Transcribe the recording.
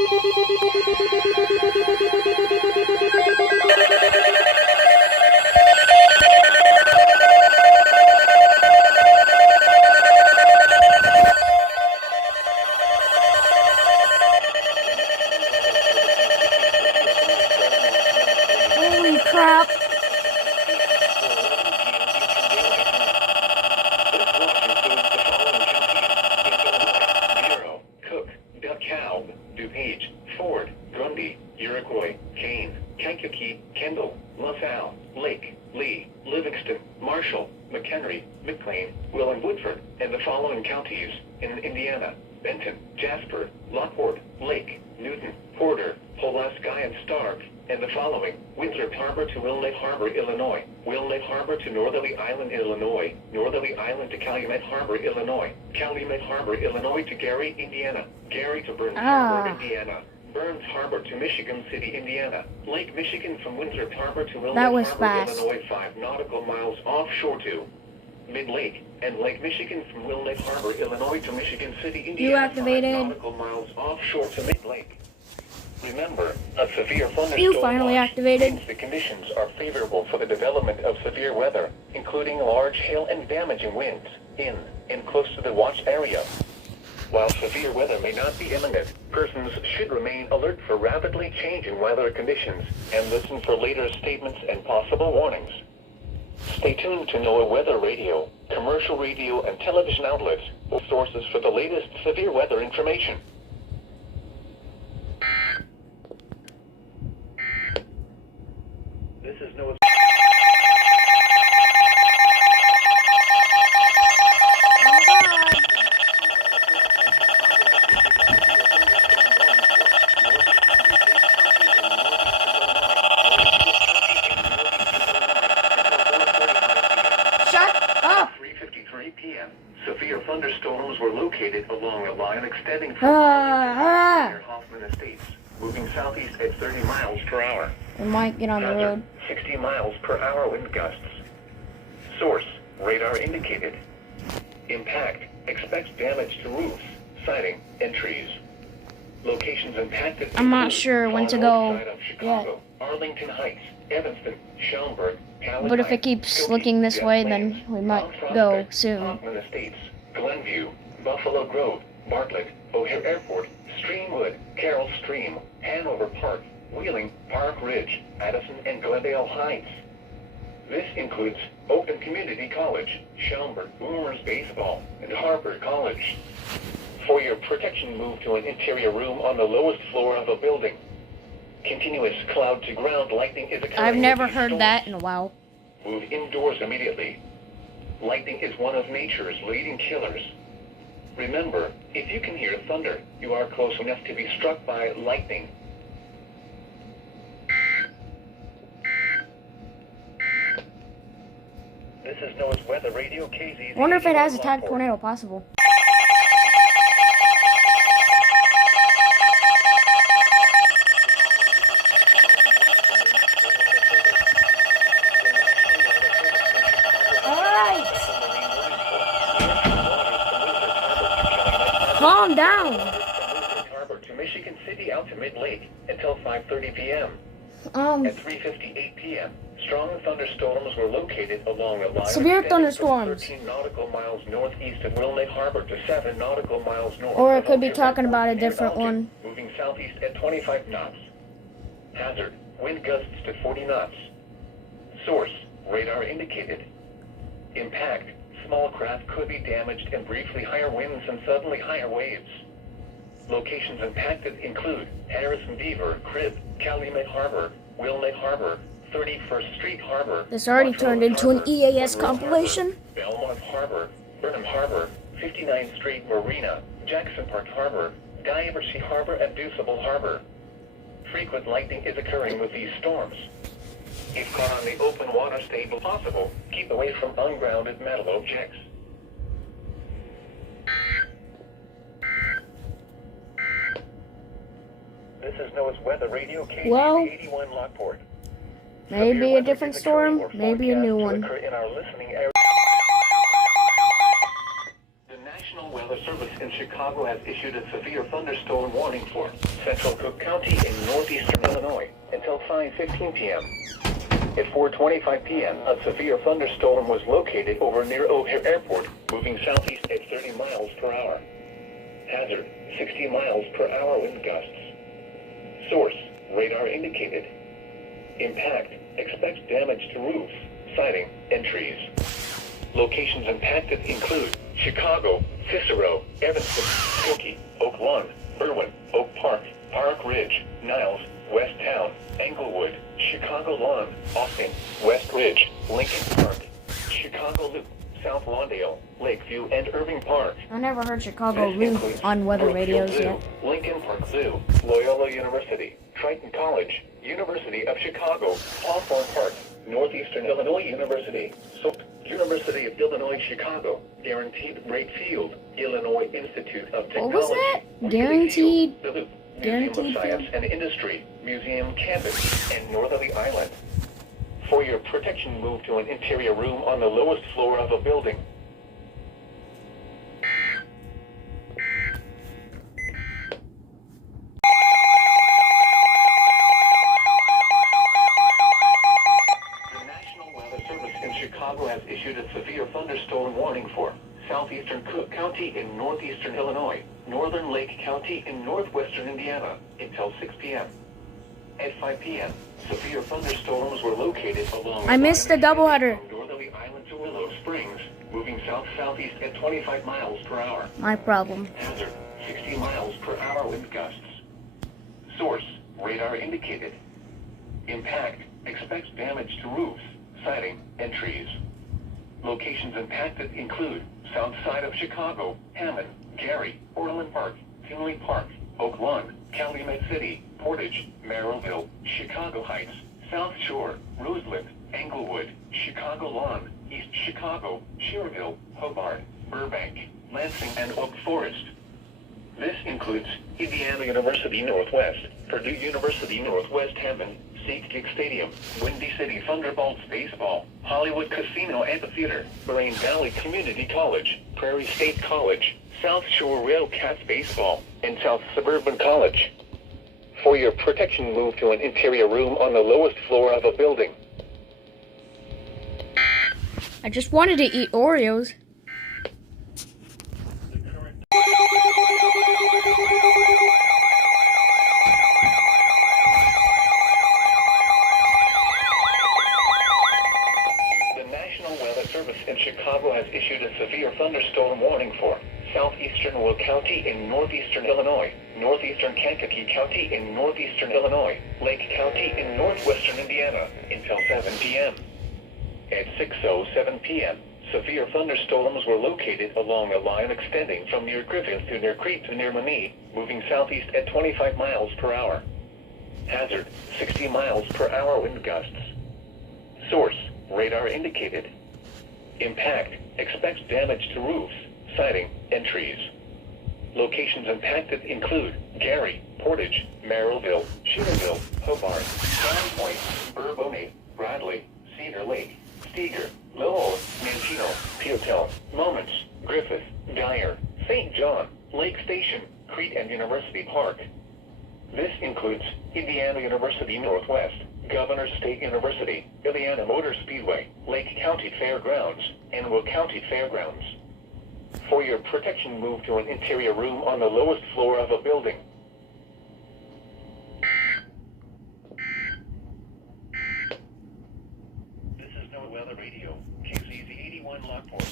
Holy crap. DuPage, Ford, Grundy, Iroquois, Kane, Kankakee, Kendall, LaSalle, Lake, Lee, Livingston, Marshall, McHenry, McLean, Will and Woodford, and the following counties in Indiana: Benton, Jasper, Lockport, Lake, Newton, Porter, Pulaski and Stark, and the following: Winthrop Harbor to Wilmette Harbor, Illinois, Wilmette Harbor to Northerly Island, Illinois, Northerly Island to Calumet Harbor, Illinois, Calumet Harbor, Illinois to Gary, Indiana, Gary to Burns Harbor, Indiana, Burns Harbor to Michigan City, Indiana, Lake Michigan from Winthrop Harbor to Wilmette Harbor, fast. Illinois, 5 nautical miles offshore to Mid-Lake, and Lake Michigan from Wilmette Harbor, Illinois to Michigan City, Indiana, You activated. 5 nautical miles offshore to Mid-Lake. Remember, a severe thunderstorm You finally watch activated. means the conditions are favorable for the development of severe weather, including large hail and damaging winds in and close to the watch area. While severe weather may not be imminent, persons should remain alert for rapidly changing weather conditions and listen for later statements and possible warnings. Stay tuned to NOAA Weather Radio, commercial radio and television outlets for sources for the latest severe weather information. This is NOAA's Shut up. 3:53 p.m. Severe thunderstorms were located along a line extending from near Hoffman Estates, moving southeast at 30 miles per hour. We might get on the road. 60 miles per hour wind gusts. Source: radar indicated. Impact: expect damage to roofs, siding, and trees. Locations impacted. I'm not include sure when to Far go North side of Chicago, Arlington Heights, Evanston, Schaumburg, Palatine, But if it keeps Skokie, looking this way, Des then Plaines, we might Mount go Prospect, soon. Hoffman Estates, Glenview, Buffalo Grove, Bartlett, O'Hare Airport, Streamwood, Carroll Stream, Hanover Park, Wheeling, Park Ridge, Addison, and Glendale Heights. This includes Oakton Community College, Schaumburg Boomers Baseball, and Harvard College. For your protection, move to an interior room on the lowest floor of a building. Continuous cloud-to-ground lightning is occurring. I've never with these heard storms. that in a while. Move indoors immediately. Lightning is one of nature's leading killers. Remember, if you can hear thunder, you are close enough to be struck by lightning. This is NOAA's Weather Radio, KZ. Wonder if it has attack tornado possible. Calm down. Harbor to Michigan City out to Mid-Lake until 5:30 p.m. At 3:58 p.m., strong thunderstorms were located along a line Severe extending from thunderstorms. 13 nautical miles northeast of Wilmette Harbor to 7 nautical miles north. Or of it could be Elgin talking Airport about a near different Elgin, one. Moving southeast at 25 knots. Hazard: wind gusts to 40 knots. Source: radar indicated. Impact: small craft could be damaged and briefly higher winds and suddenly higher waves. Locations impacted include Harrison Beaver, Cribb, Calumet Harbor, Wilmette Harbor, 31st Street Harbor. This already turned into an Harbor, EAS Monroe compilation. Harbor, Belmont Harbor, Burnham Harbor, 59th Street Marina, Jackson Park Harbor, Diversey Harbor, and Deuceable Harbor. Frequent lightning is occurring with these storms. If caught on the open water, stay possible. Keep away from ungrounded metal objects. This is NOAA's Weather Radio, KZ81 Lockport. Maybe a different storm, maybe a new one. In our listening area. The National Weather Service in Chicago has issued a severe thunderstorm warning for central Cook County in northeastern Illinois until 5:15 p.m. At 4:25 p.m., a severe thunderstorm was located over near O'Hare Airport, moving southeast at 30 miles per hour. Hazard, 60 miles per hour wind gusts. Source, radar indicated. Impact, expect damage to roofs, siding, and trees. Locations impacted include Chicago, Cicero, Evanston, Skokie, Oak Lawn, Berwyn, Oak Park, Park Ridge, Niles, West Town, Englewood, Chicago Lawn, Austin, West Ridge, Lincoln Park, Chicago Loop, South Lawndale, Lakeview, and Irving Park. I never heard Chicago This Loop includes on weather Brookfield radios Zoo, yet. Lincoln Park Zoo, Loyola University, Triton College, University of Chicago, Hawthorne Park, Northeastern Illinois University, University of Illinois Chicago, Guaranteed Rate Field, Illinois Institute of Technology. What was that? Wrigley Guaranteed? Field, the Loop, Museum Guaranteed of Science Field? and Industry, Museum Campus, and Northerly Island. For your protection, move to an interior room on the lowest floor of a building. The National Weather Service in Chicago has issued a severe thunderstorm warning for southeastern Cook County in northeastern Illinois, northern Lake County in northwestern Indiana until 6 p.m. At 5 p.m., severe thunderstorms were located along I missed the doubleheader. from Northerly Island to Willow Springs, moving south-southeast at 25 miles per hour. My problem. Hazard, 60 miles per hour wind gusts. Source, radar indicated. Impact, expect damage to roofs, siding, and trees. Locations impacted include south side of Chicago, Hammond, Gary, Orland Park, Tinley Park, Oak Lawn, Calumet City, Portage, Merrillville, Chicago Heights, South Shore, Roseland, Englewood, Chicago Lawn, East Chicago, Schererville, Hobart, Burbank, Lansing, and Oak Forest. This includes Indiana University Northwest, Purdue University Northwest Hammond, SeatGeek Stadium, Windy City Thunderbolts Baseball, Hollywood Casino Amphitheater, Moraine Valley Community College, Prairie State College, South Shore Railcats Baseball, and South Suburban College. For your protection, move to an interior room on the lowest floor of a building. I just wanted to eat Oreos. The National Weather Service in Chicago has issued a severe thunderstorm warning for southeastern Will County in northeastern Illinois, northeastern Kankakee County in northeastern Illinois, Lake County in northwestern Indiana until 7 p.m. At 6:07 p.m., severe thunderstorms were located along a line extending from near Griffith to near Crete to near Maumee, moving southeast at 25 miles per hour. Hazard, 60 miles per hour wind gusts. Source, radar indicated. Impact, expect damage to roofs, siding, and trees. Locations impacted include Gary, Portage, Merrillville, Schererville, Hobart, Crown Point, Bourbonnais, Bradley, Cedar Lake, Steger, Lowell, Mantino, Peotone, Moments, Griffith, Dyer, St. John, Lake Station, Crete, and University Park. This includes Indiana University Northwest, Governors State University, Indiana Motor Speedway, Lake County Fairgrounds, and Will County Fairgrounds. For your protection, move to an interior room on the lowest floor of a building. This is NOAA Weather Radio, KZZ 81 Lockport.